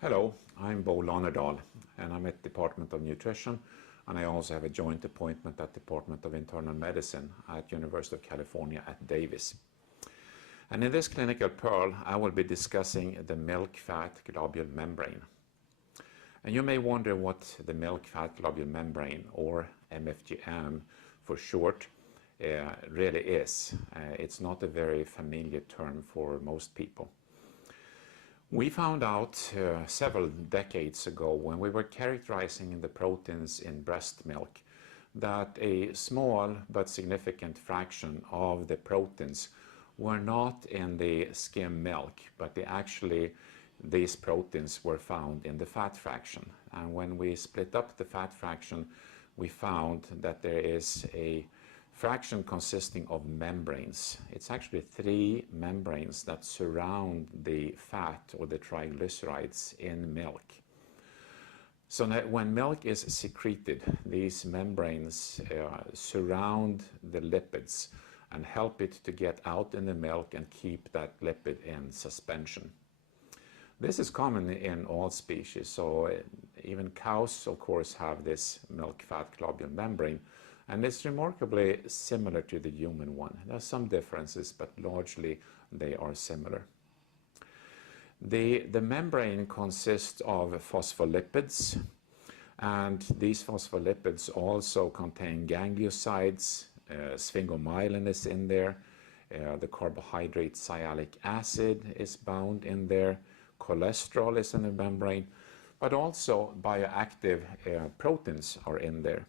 Hello, I'm Bo Lönnerdal and I'm at Department of Nutrition, and I also have a joint appointment at Department of Internal Medicine at University of California at Davis. And in this clinical pearl I will be discussing the milk-fat globule membrane. And you may wonder what the milk-fat globule membrane, or MFGM for short, really is. It's not a very familiar term for most people. We found out several decades ago, when we were characterizing the proteins in breast milk, that a small but significant fraction of the proteins were not in the skim milk, but these proteins were found in the fat fraction. And when we split up the fat fraction, we found that there is a fraction consisting of membranes. It's actually 3 membranes that surround the fat or the triglycerides in milk. So when milk is secreted, these membranes surround the lipids and help it to get out in the milk and keep that lipid in suspension. This is common in all species, so even cows of course have this milk-fat globule membrane, and it's remarkably similar to the human one. There are some differences, but largely they are similar. The membrane consists of phospholipids, and these phospholipids also contain gangliosides. Sphingomyelin is in there, the carbohydrate sialic acid is bound in there, cholesterol is in the membrane, but also bioactive proteins are in there.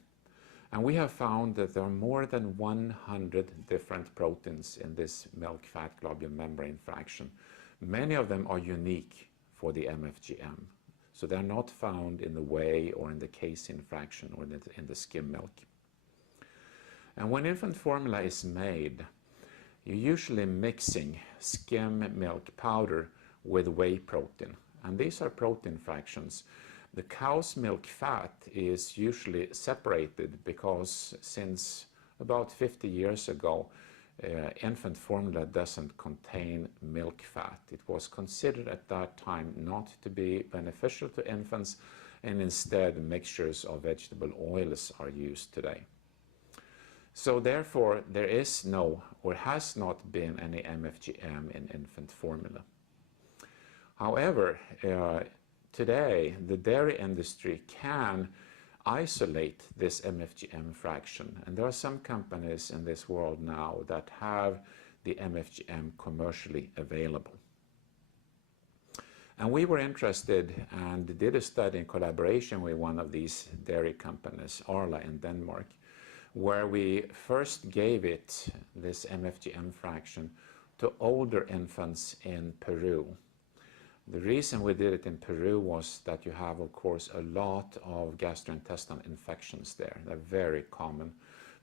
And we have found that there are more than 100 different proteins in this milk-fat globule membrane fraction. Many of them are unique for the MFGM, so they're not found in the whey or in the casein fraction or in the skim milk. And when infant formula is made, you're usually mixing skim milk powder with whey protein, and these are protein fractions. The cow's milk fat is usually separated because since about 50 years ago, infant formula doesn't contain milk fat. It was considered at that time not to be beneficial to infants, and instead mixtures of vegetable oils are used today. So therefore there is no, or has not been, any MFGM in infant formula. However, today the dairy industry can isolate this MFGM fraction, and there are some companies in this world now that have the MFGM commercially available. And we were interested and did a study in collaboration with one of these dairy companies, Arla in Denmark, where we first gave it, this MFGM fraction, to older infants in Peru. The reason we did it in Peru was that you have, of course, a lot of gastrointestinal infections there. They're very common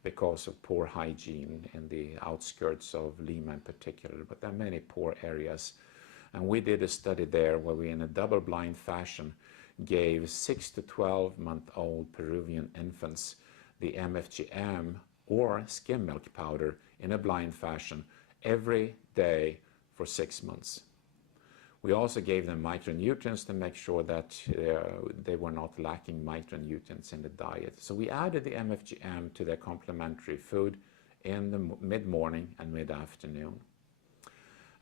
because of poor hygiene in the outskirts of Lima in particular, but there are many poor areas. And we did a study there where we, in a double-blind fashion, gave 6 to 12-month-old Peruvian infants the MFGM or skim milk powder in a blind fashion every day for 6 months. We also gave them micronutrients to make sure that they were not lacking micronutrients in the diet. So we added the MFGM to their complementary food in the mid-morning and mid-afternoon.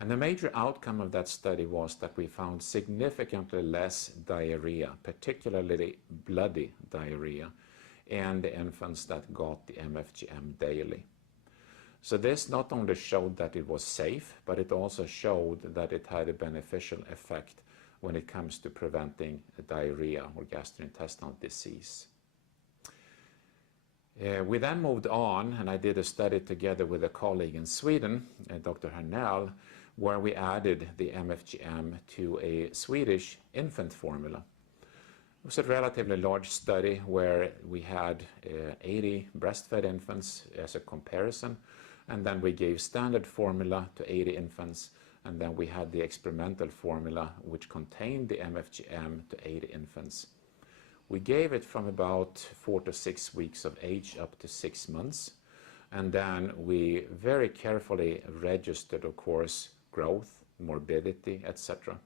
And the major outcome of that study was that we found significantly less diarrhea, particularly bloody diarrhea, in the infants that got the MFGM daily. So this not only showed that it was safe, but it also showed that it had a beneficial effect when it comes to preventing diarrhea or gastrointestinal disease. We then moved on, and I did a study together with a colleague in Sweden, Dr. Hernell, where we added the MFGM to a Swedish infant formula. It was a relatively large study where we had 80 breastfed infants as a comparison, and then we gave standard formula to 80 infants, and then we had the experimental formula which contained the MFGM to 80 infants. We gave it from about 4 to 6 weeks of age up to 6 months, and then we very carefully registered, of course, growth, morbidity, etc.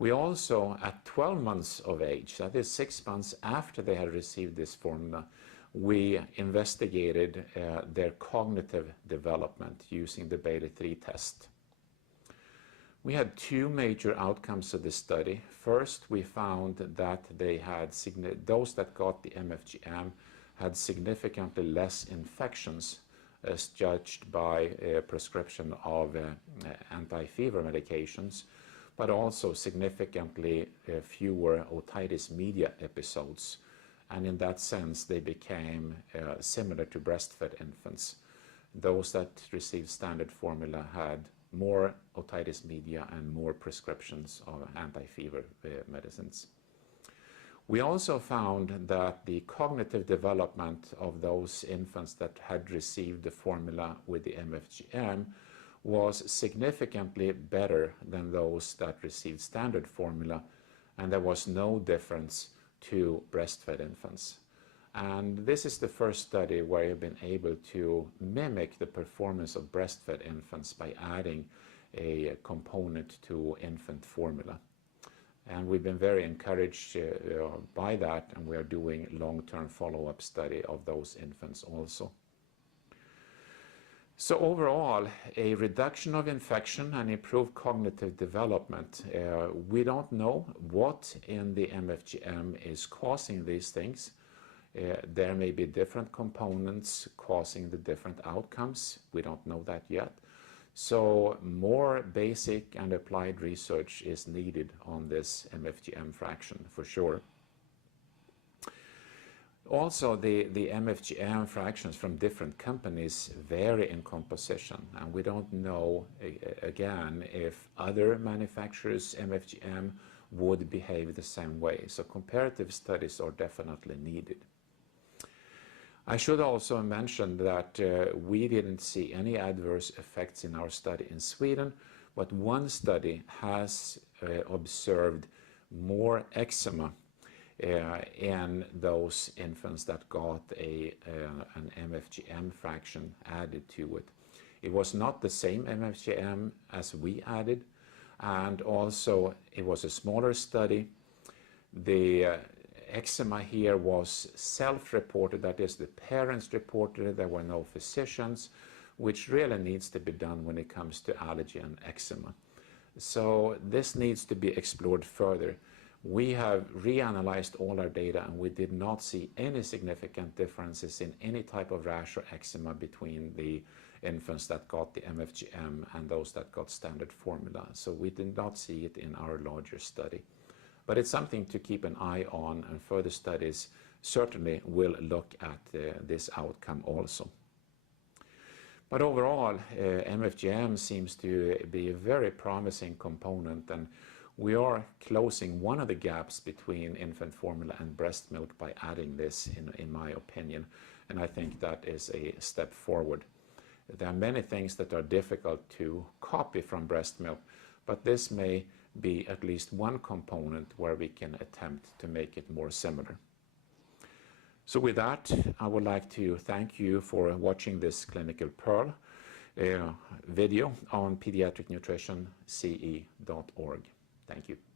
We also, at 12 months of age, that is 6 months after they had received this formula, we investigated their cognitive development using the Bailey-III test. We had two major outcomes of this study. First, we found that they had those that got the MFGM had significantly less infections as judged by prescription of anti-fever medications, but also significantly fewer otitis media episodes. And in that sense, they became similar to breastfed infants. Those that received standard formula had more otitis media and more prescriptions of anti-fever medicines. We also found that the cognitive development of those infants that had received the formula with the MFGM was significantly better than those that received standard formula, and there was no difference to breastfed infants. And this is the first study where you've been able to mimic the performance of breastfed infants by adding a component to infant formula. And we've been very encouraged by that, and we are doing long-term follow-up study of those infants also. So overall, a reduction of infection and improved cognitive development. We don't know what in the MFGM is causing these things. There may be different components causing the different outcomes. We don't know that yet. So more basic and applied research is needed on this MFGM fraction for sure. Also, the MFGM fractions from different companies vary in composition, and we don't know, again, if other manufacturers' MFGM would behave the same way. So comparative studies are definitely needed. I should also mention that we didn't see any adverse effects in our study in Sweden, but one study has observed more eczema in those infants that got an MFGM fraction added to it. It was not the same MFGM as we added, and also it was a smaller study. The eczema here was self-reported, that is, the parents reported it, there were no physicians, which really needs to be done when it comes to allergy and eczema. So this needs to be explored further. We have reanalyzed all our data, and we did not see any significant differences in any type of rash or eczema between the infants that got the MFGM and those that got standard formula. So we did not see it in our larger study. But it's something to keep an eye on, and further studies certainly will look at this outcome also. But overall, MFGM seems to be a very promising component, and we are closing one of the gaps between infant formula and breast milk by adding this, in my opinion, and I think that is a step forward. There are many things that are difficult to copy from breast milk, but this may be at least one component where we can attempt to make it more similar. So with that, I would like to thank you for watching this Clinical Pearl video on pediatric nutrition, ce.org. Thank you.